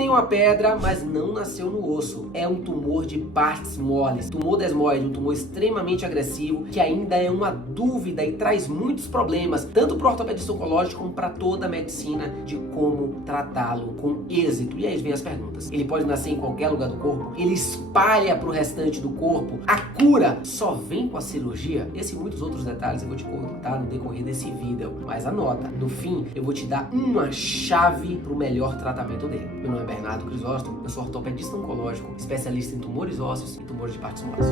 nem uma pedra, mas não nasceu no osso. É um tumor de partes moles. Tumor desmoide, um tumor extremamente agressivo, que ainda é uma dúvida e traz muitos problemas, tanto para o ortopedista oncológico como para toda a medicina, de como tratá-lo com êxito. E aí vem as perguntas. Ele pode nascer em qualquer lugar do corpo? Ele espalha para o restante do corpo? A cura só vem com a cirurgia? Esse e muitos outros detalhes eu vou te contar no decorrer desse vídeo. Mas anota, no fim eu vou te dar uma chave para o melhor tratamento dele. Meu nome é Bernardo Crisóstomo, eu sou ortopedista oncológico, especialista em tumores ósseos e tumores de partes moles.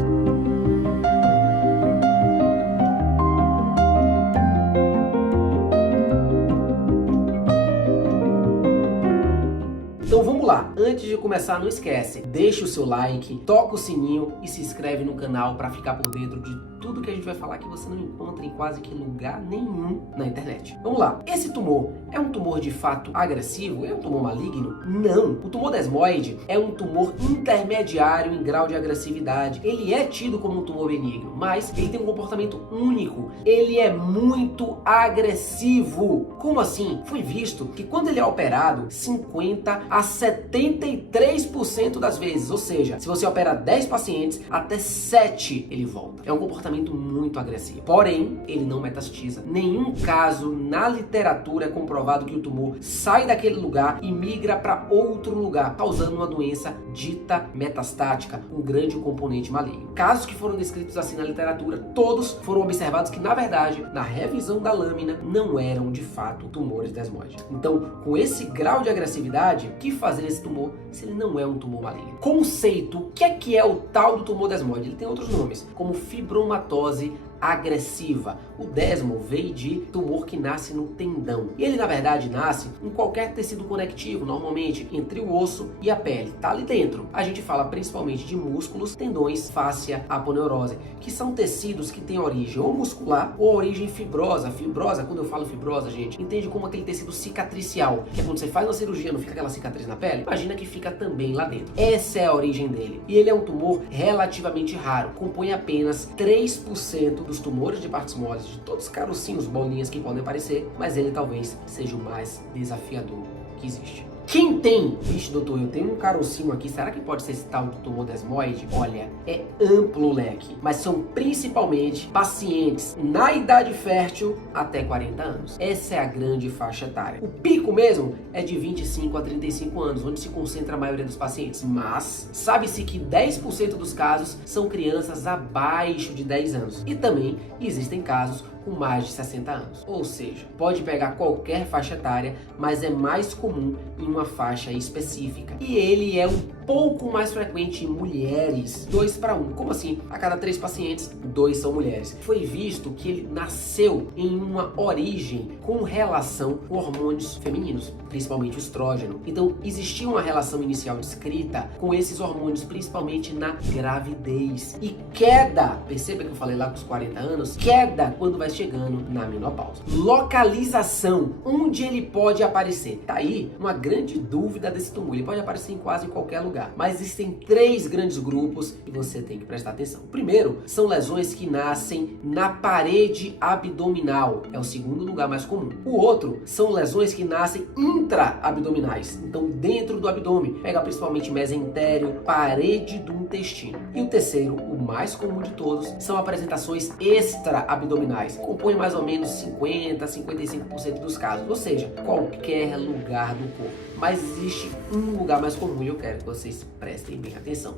Então vamos lá, antes de começar não esquece, deixa o seu like, toca o sininho e se inscreve no canal para ficar por dentro de tudo que a gente vai falar que você não encontra em quase que lugar nenhum na internet. Vamos lá, esse tumor é um tumor de fato agressivo? É um tumor maligno? Não, o tumor desmoide é um tumor intermediário em grau de agressividade. Ele é tido como um tumor benigno, mas ele tem um comportamento único, ele é muito agressivo. Como assim? Foi visto que quando ele é operado, 50 a 73% das vezes, ou seja, se você opera 10 pacientes, até 7 ele volta. É um comportamento muito agressivo. Porém, ele não metastiza. Nenhum caso na literatura é comprovado que o tumor sai daquele lugar e migra para outro lugar, causando uma doença dita metastática, um grande componente maligno. Casos que foram descritos assim na literatura, todos foram observados que, na verdade, na revisão da lâmina, não eram de fato tumores desmoides. Então, com esse grau de agressividade, o que fazer nesse tumor se ele não é um tumor maligno? Conceito, o que é o tal do tumor desmoide? Ele tem outros nomes, como fibromatose agressiva. O desmo veio de tumor que nasce no tendão. E ele, na verdade, nasce em qualquer tecido conectivo, normalmente entre o osso e a pele. Tá ali dentro. A gente fala principalmente de músculos, tendões, fáscia, aponeurose, que são tecidos que têm origem ou muscular ou origem fibrosa. Fibrosa, quando eu falo fibrosa, gente, entende como aquele tecido cicatricial, que é quando você faz uma cirurgia, não fica aquela cicatriz na pele? Imagina que fica também lá dentro. Essa é a origem dele. E ele é um tumor relativamente raro. Compõe apenas 3% dos tumores de partes moles, de todos os carocinhos, bolinhas que podem aparecer, mas ele talvez seja o mais desafiador que existe. Quem tem? Vixe, doutor, eu tenho um carocinho aqui, será que pode ser esse tal do tumor desmoide? Olha, é amplo o leque, mas são principalmente pacientes na idade fértil até 40 anos. Essa é a grande faixa etária. O pico mesmo é de 25 a 35 anos, onde se concentra a maioria dos pacientes, mas sabe-se que 10% dos casos são crianças abaixo de 10 anos. E também existem casos com mais de 60 anos. Ou seja, pode pegar qualquer faixa etária, mas é mais comum em uma faixa específica. E ele é um pouco mais frequente em mulheres, 2 para 1. Como assim? A cada 3 pacientes, 2 são mulheres. Foi visto que ele nasceu em uma origem com relação com hormônios femininos, principalmente o estrógeno. Então, existia uma relação inicial descrita com esses hormônios, principalmente na gravidez. E queda, perceba que eu falei lá com os 40 anos, queda quando vai chegando na menopausa. Localização, onde ele pode aparecer? Tá aí uma grande dúvida desse tumor. Ele pode aparecer em quase qualquer lugar, mas existem 3 grandes grupos e você tem que prestar atenção. O primeiro são lesões que nascem na parede abdominal, é o segundo lugar mais comum. O outro são lesões que nascem intra-abdominais, então dentro do abdômen, pega principalmente mesentério, parede do intestino. E o terceiro, o mais comum de todos, são apresentações extra-abdominais, compõe mais ou menos 50 a 55% dos casos, ou seja, qualquer lugar do corpo. Mas existe um lugar mais comum e eu quero que vocês prestem bem atenção.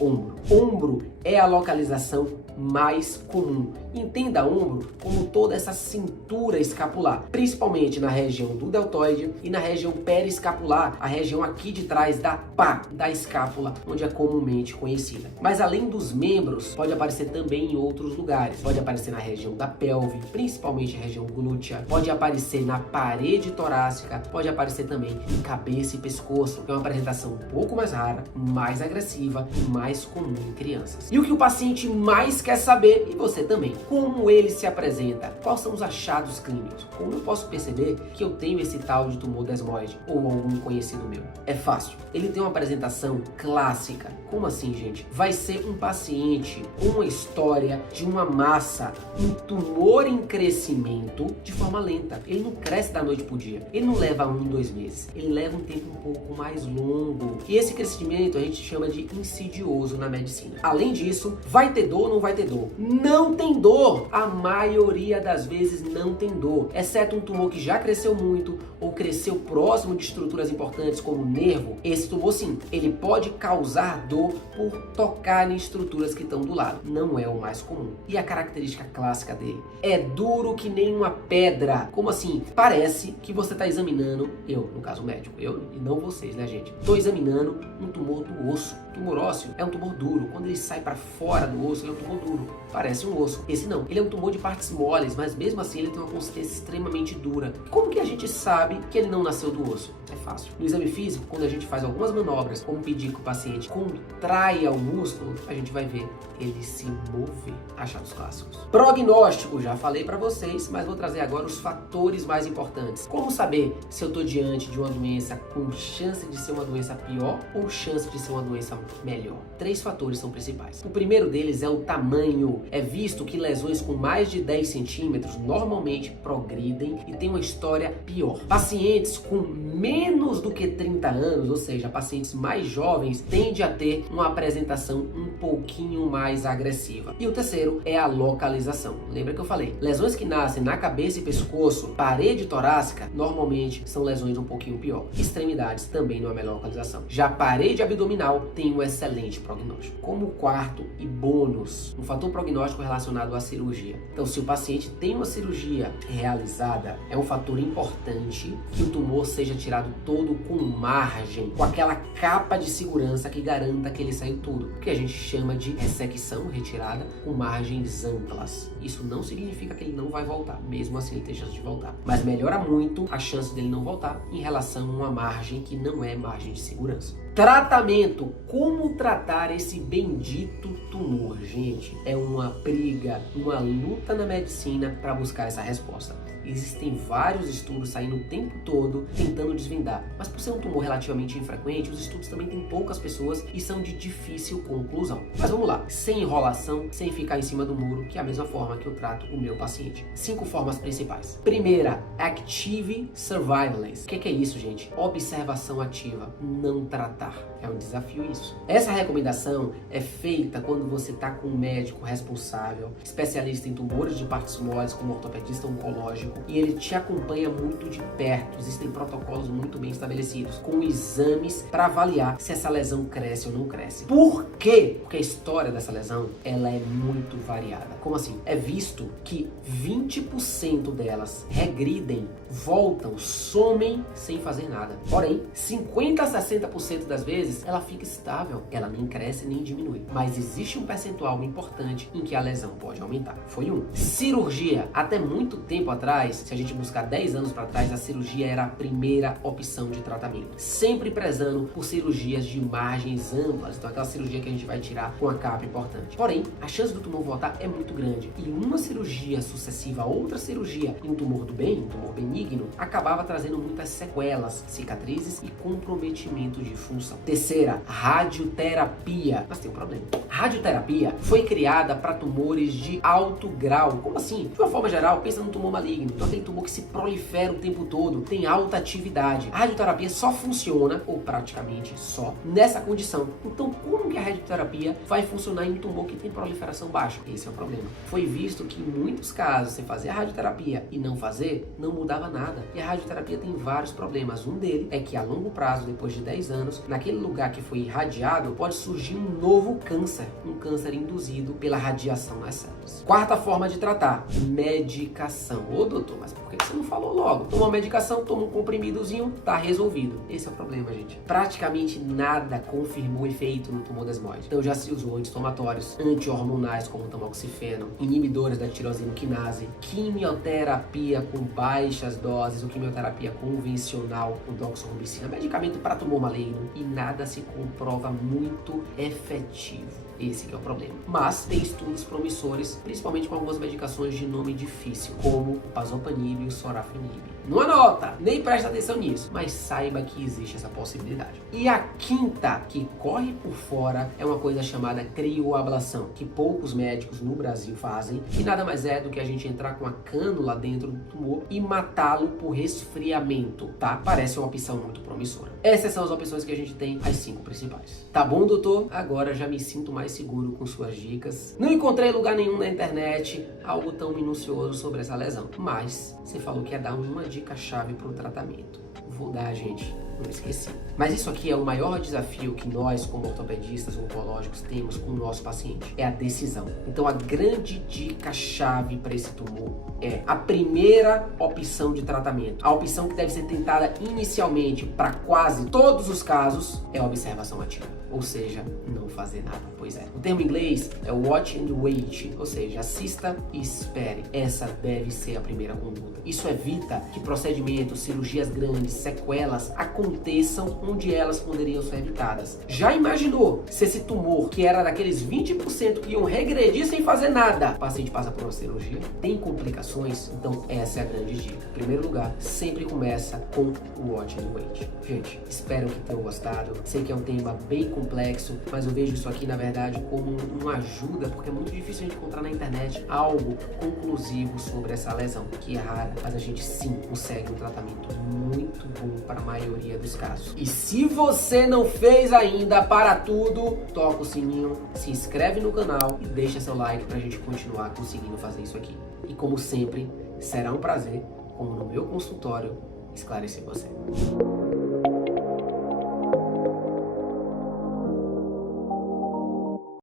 Ombro. Ombro é a localização mais comum. Entenda ombro como toda essa cintura escapular, principalmente na região do deltoide e na região periescapular, a região aqui de trás da pá da escápula, onde é comumente conhecida. Mas além dos membros, pode aparecer também em outros lugares. Pode aparecer na região da pelve, principalmente a região glútea, pode aparecer na parede torácica, pode aparecer também em cabeça e pescoço, que é uma apresentação um pouco mais rara, mais agressiva e mais mais comum em crianças. E o que o paciente mais quer saber, e você também, como ele se apresenta, quais são os achados clínicos, como eu posso perceber que eu tenho esse tal de tumor desmoide ou algum conhecido meu. É fácil, ele tem uma apresentação clássica. Como assim, gente? Vai ser um paciente com uma história de uma massa, um tumor em crescimento de forma lenta. Ele não cresce da noite pro dia, ele não leva 1, 2 meses, ele leva um tempo um pouco mais longo. E esse crescimento a gente chama de insidioso na medicina. Além disso, vai ter dor ou não vai ter dor? Não tem dor! A maioria das vezes não tem dor, exceto um tumor que já cresceu muito ou cresceu próximo de estruturas importantes como o nervo. Esse tumor sim, ele pode causar dor por tocar em estruturas que estão do lado. Não é o mais comum. E a característica clássica dele é duro que nem uma pedra. Como assim? Parece que você está examinando, eu, no caso médico, eu e não vocês, né, gente? Estou examinando um tumor do osso. Tumor ósseo é um tumor duro. Quando ele sai para fora do osso, ele é um tumor duro. Parece um osso. Esse não. Ele é um tumor de partes moles, mas mesmo assim ele tem uma consistência extremamente dura. Como que a gente sabe que ele não nasceu do osso? É fácil. No exame físico, quando a gente faz algumas manobras, como pedir que o paciente contraia o músculo, a gente vai ver ele se mover. Achados clássicos. Prognóstico, já falei para vocês, mas vou trazer agora os fatores mais importantes. Como saber se eu estou diante de uma doença com chance de ser uma doença pior ou chance de ser uma doença melhor? 3 fatores são principais. O primeiro deles é o tamanho. É visto que lesões com mais de 10 centímetros normalmente progridem e têm uma história pior. Pacientes com menos do que 30 anos, ou seja, pacientes mais jovens, tendem a ter uma apresentação um pouquinho mais agressiva. E o terceiro é a localização. Lembra que eu falei? Lesões que nascem na cabeça e pescoço, parede torácica, normalmente são lesões um pouquinho pior. Extremidades também não é a melhor localização. Já a parede abdominal tem um excelente prognóstico. Como quarto e bônus, um fator prognóstico relacionado à cirurgia. Então, se o paciente tem uma cirurgia realizada, é um fator importante que o tumor seja tirado todo com margem, com aquela capa de segurança que garanta que ele saiu tudo, o que a gente chama de ressecção, retirada com margens amplas. Isso não significa que ele não vai voltar, mesmo assim ele tem chance de voltar, mas melhora muito a chance dele não voltar em relação a uma margem que não é margem de segurança. Tratamento. Como tratar esse bendito tumor, gente? É uma briga, uma luta na medicina para buscar essa resposta. Existem vários estudos saindo o tempo todo tentando desvendar, mas por ser um tumor relativamente infrequente, os estudos também têm poucas pessoas e são de difícil conclusão. Mas vamos lá, sem enrolação, sem ficar em cima do muro, que é a mesma forma que eu trato o meu paciente. 5 formas principais. Primeira, Active Surveillance. O que é isso, gente? Observação ativa, não tratar. É um desafio isso. Essa recomendação é feita quando você está com um médico responsável, especialista em tumores de partes moles, como ortopedista oncológico, e ele te acompanha muito de perto. Existem protocolos muito bem estabelecidos, com exames para avaliar se essa lesão cresce ou não cresce. Por quê? Porque a história dessa lesão, ela é muito variada. Como assim? É visto que 20% delas regridem, voltam, somem sem fazer nada. Porém, 50 a 60% das vezes, ela fica estável, ela nem cresce nem diminui. Mas existe um percentual importante em que a lesão pode aumentar. Foi um. Cirurgia. Até muito tempo atrás, se a gente buscar 10 anos para trás, a cirurgia era a primeira opção de tratamento. Sempre prezando por cirurgias de margens amplas. Então aquela cirurgia que a gente vai tirar com a capa importante. Porém, a chance do tumor voltar é muito grande. E uma cirurgia sucessiva a outra cirurgia em um tumor do bem, um tumor benigno, acabava trazendo muitas sequelas, cicatrizes e comprometimento de função. Terceira, radioterapia. Mas tem um problema. Radioterapia foi criada para tumores de alto grau. Como assim? De uma forma geral, pensa num tumor maligno. Então aquele tumor que se prolifera o tempo todo, tem alta atividade. A radioterapia só funciona, ou praticamente só, nessa condição. Então como que a radioterapia vai funcionar em um tumor que tem proliferação baixa? Esse é o problema. Foi visto que em muitos casos, você fazer a radioterapia e não fazer, não mudava nada. E a radioterapia tem vários problemas. Um deles é que a longo prazo, depois de 10 anos, naquele lugar que foi irradiado, pode surgir um novo câncer, um câncer induzido pela radiação nas células. Quarta forma de tratar, medicação. Ô doutor, mas por que você não falou logo? Toma uma medicação, toma um comprimidozinho, tá resolvido. Esse é o problema, gente. Praticamente nada confirmou efeito no tumor desmoide. Então já se usou anti-inflamatórios, anti-hormonais como o tamoxifeno, inibidores da tirosina quinase, quimioterapia com baixas doses, ou quimioterapia convencional com doxorubicina, medicamento para tumor maligno, e nada se comprova muito efetivo. Esse que é o problema. Mas tem estudos promissores, principalmente com algumas medicações de nome difícil, como o pazopanib e o sorafenib. Não anota, nem presta atenção nisso, mas saiba que existe essa possibilidade. E a quinta, que corre por fora, é uma coisa chamada crioablação, que poucos médicos no Brasil fazem, e nada mais é do que a gente entrar com a cânula dentro do tumor e matá-lo por resfriamento, tá? Parece uma opção muito promissora. Essas são as opções que a gente tem, as 5 principais. Tá bom, doutor? Agora já me sinto mais seguro com suas dicas. Não encontrei lugar nenhum na internet algo tão minucioso sobre essa lesão, mas você falou que ia dar uma dica-chave para o tratamento. Vou dar, gente. Não esqueci. Mas isso aqui é o maior desafio que nós, como ortopedistas oncológicos, temos com o nosso paciente. É a decisão. Então, a grande dica-chave para esse tumor é a primeira opção de tratamento. A opção que deve ser tentada inicialmente para quase todos os casos é a observação ativa. Ou seja, não fazer nada. Pois é. O termo em inglês é watch and wait, ou seja, assista e espere. Essa deve ser a primeira conduta. Isso evita que procedimentos, cirurgias grandes, sequelas aconteçam onde elas poderiam ser evitadas. Já imaginou se esse tumor, que era daqueles 20% que iam regredir sem fazer nada, o paciente passa por uma cirurgia? Tem complicações? Então essa é a grande dica. Em primeiro lugar, sempre começa com o watch and wait. Gente, espero que tenham gostado. Sei que é um tema bem complexo, mas eu vejo isso aqui, na verdade, como uma ajuda, porque é muito difícil a gente encontrar na internet algo conclusivo sobre essa lesão, que é rara, mas a gente sim consegue um tratamento muito bom para a maioria dos casos. E se você não fez ainda, para tudo, toca o sininho, se inscreve no canal e deixa seu like pra gente continuar conseguindo fazer isso aqui. E como sempre, será um prazer, como no meu consultório, esclarecer você.